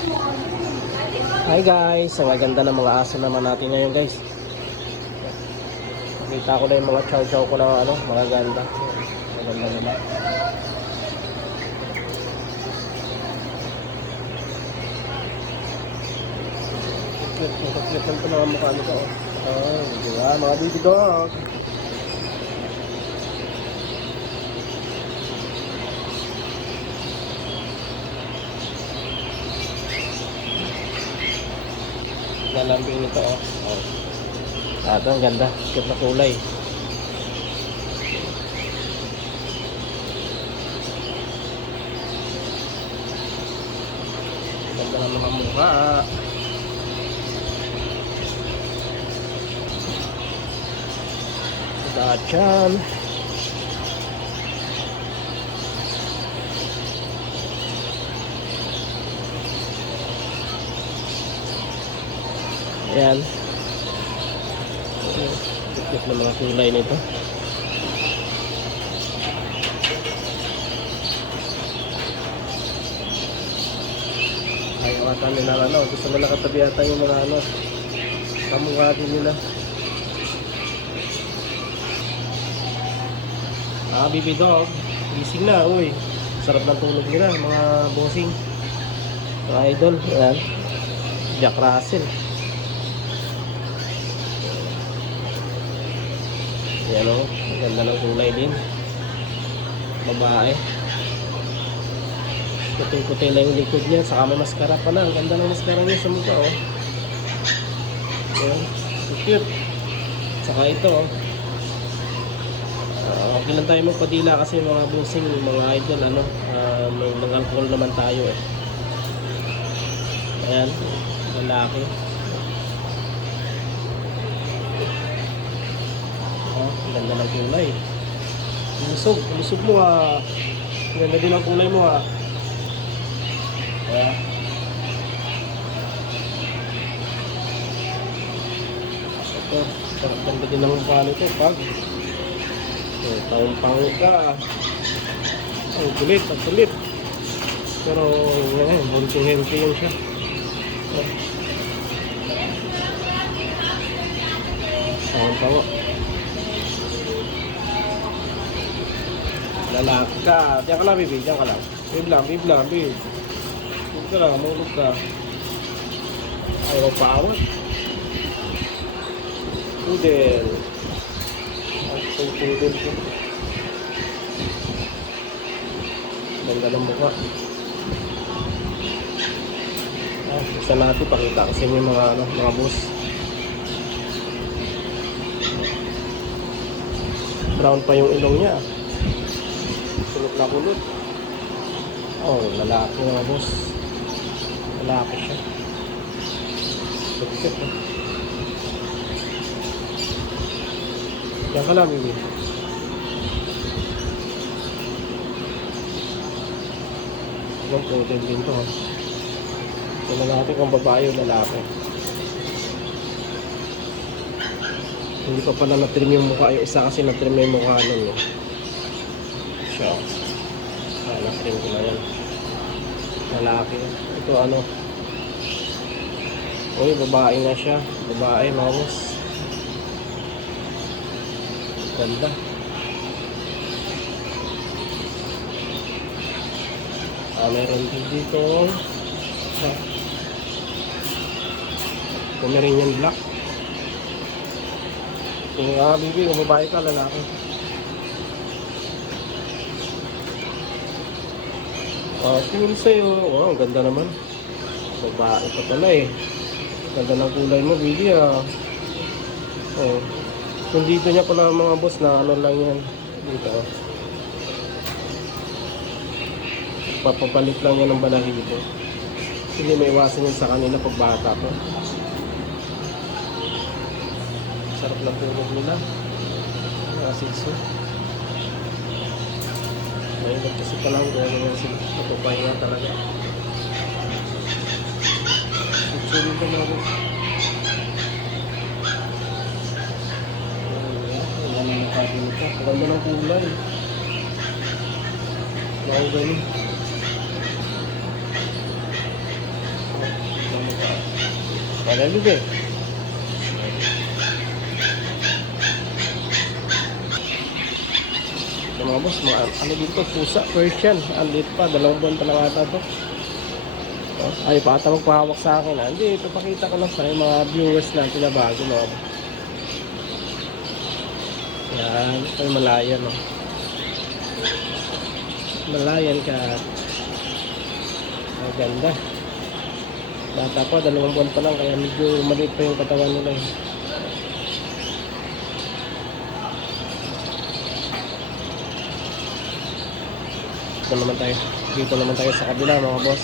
Hi guys, ang ganda ng mga aso naman natin ngayon guys. Nakita ko na yung mga chow-chow ko na mga ganda. Maganda naman. Cute ko na ang mukha nito. Oh, diba? Mga baby dog. Lalambing nito oh. Ito ang ganda, cute na kulay. Ganda ng mga mukha. Dachan. Ayan. Cute na mga kulay nito. Ayaw ata nila gusto nila katabi ata yung mga kamukha din nila. Baby dog, gising na, uy. Sarap ng tulog nila, mga bossing, mga idol. Ayan. Jack Russell. Ayan o, ganda ng kulay din. Babae. Puti-puti lang yung likod niya, saka may maskara pa na. Ang ganda ng maskara niya sa mukha o. Ayan, so cute. Saka ito o. Okay lang tayo magpadila kasi mga bossing, mga idol, may alcohol naman tayo eh. Ayan, lalaki. Ganda ng kulay. Lusog mo ha. Ganda din ang kulay mo ha. Ito, ganda din ang mukha nito pag taon-taon ka. Ang kulit. Pero healthy yun siya. Taon-taon. Lalaki ka. Diyan ka lang, baby. Diyan ka lang. Babe lang. Babe ka lang. Mahulog ka. Ayaw pa awat. Pudel. Pudel ko. Ganda ng mukha. Isa natin. Pakita kasi yung mga boss. Brown pa yung ilong niya. Kulot na kulot. Oh, lalaki mga boss. Lalaki siya. Pagkit eh. Yan ka lang, baby. Ibang protein din to. Tignan natin kung babae o lalaki. Hindi pa pala na-trim yung mukha. Yung isa kasi na-trim na yung mukha nun. Siya. Na-trim ko na yan. Lalaki. Ito uy, babae nga siya. Babae, mamos. Ganda. Meron din dito Pomeranian black. Kung baby, kung babae ka, lalaki. Tingin sa'yo. Ang ganda naman. Babae pa pala eh. Ganda ng kulay mo, baby kung dito niya pala mga boss na lang yan. Dito papapalit lang yan ng balahibo. Hindi may iwasan yan sa kanila pag bata ko. Sarap na tulog nila. Asiso. May kasi palang gano'n yan sila. Matupay nga talaga. Sulit ka na rin. Ang ganda ng kulay. Mga ganun. Magaling eh. Ito mga boss, mga, ano dito, pusa, Persian. Ang liit pa, 2 buwan pa lang ata to. Ay, pata magpahawak sa akin. Hindi, ipapakita ko lang sa mga viewers natin na bago. No? Yan, ito yung Malayan. No? Malayan ka. Ang ganda. Bata pa, 2 buwan pa lang, kaya medyo maliit pa yung katawan nila. Dito naman tayo sa kabila mga boss.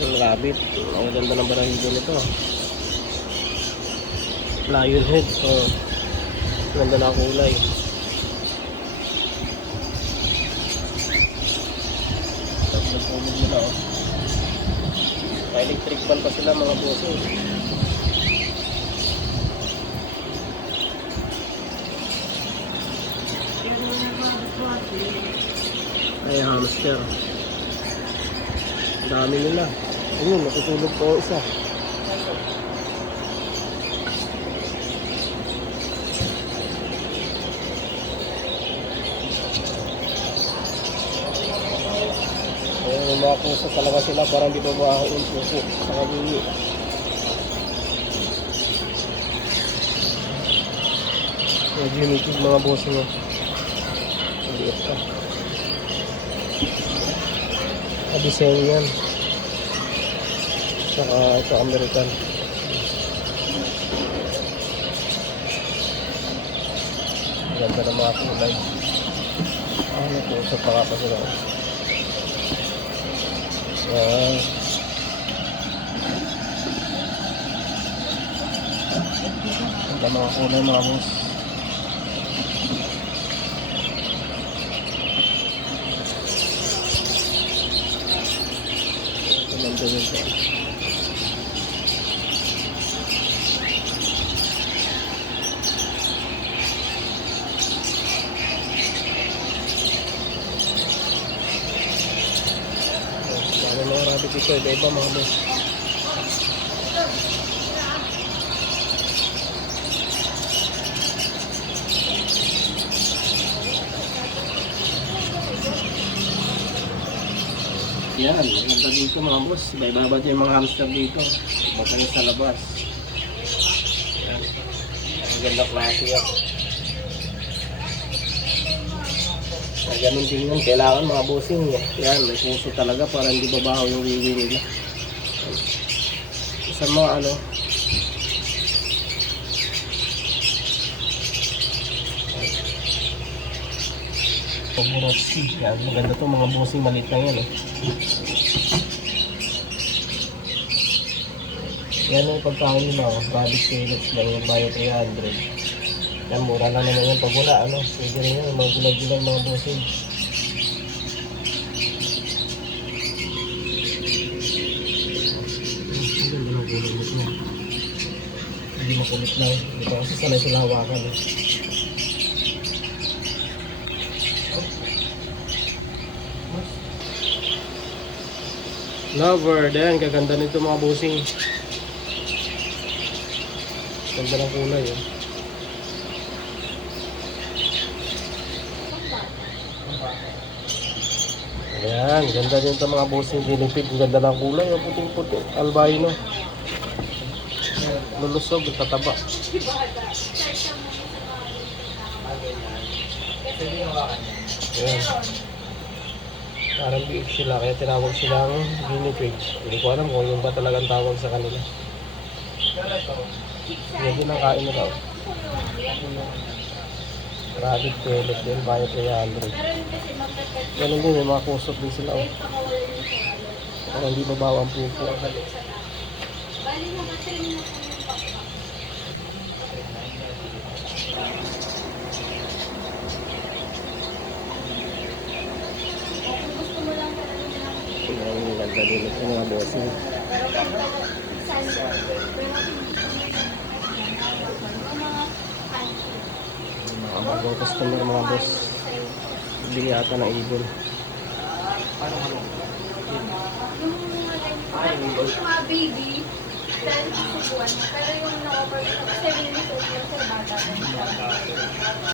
Ang rabbit, ang ganda ng barahido nito. Lion head, ganda na kulay. Tapos tulog nila pa-electric fan pa sila mga boss. Ay, hamster. Ang dami nila. Ayun, natutulog po isa. Ayun, mga puso talaga sila. Parang dito ba yung puso sa kabili. Medyo unique mga boss nyo. Maliit ka. Abyssinian. Saka ito American. Ganda ng mga kulay. Natusap pa ka pa sila. Yan. Ganda mga kulay mga boss. Mga rabbit ito, iba mga boss. Yan, maganda dito mga boss. Iba-iba yung mga hamster dito. Iba pa sa labas. Yan. Ang ganda klase yan. Ganun din yun. Kailangan mga bossing. Yan, may puso talaga para hindi babaho yung wiwi nila. Sa mga ano. Pogorowski. Yan, maganda to mga bossing. Malit lang yan. Yan yung pagkain nila. Rabbit Philips lang yung Bio 300. Yan, mura lang naman yung pagula, ano, pwede rin yan, mga gulag-gulag mga bossing. Ganda ng gulag mo. Hindi makulit lang, dito kasi sanay sila hawakan. Lover, yan, gaganda nito mga bossing. Ganda ng kulay, Ayan, ganda din ito mga bossing ginipig. Ganda ng kulay, puting-puti. Albino. Lulusog, tataba. Ayan. Parang biik sila, kaya tinawag silang ginipig. Hindi ko alam kung yung ba talagang tawag sa kanila. Yan din ang kain nila. Rabbit pellet din, Bio 300. Ganun din, may mga kusot din sila. Para hindi babaw ang pupo. Ang ganda din ito mga bossing. Mga bagong customer mga boss. Bili ata ng ibon. Sa mga baby, dahil susubuan mo. Pero yung na-offer ko sa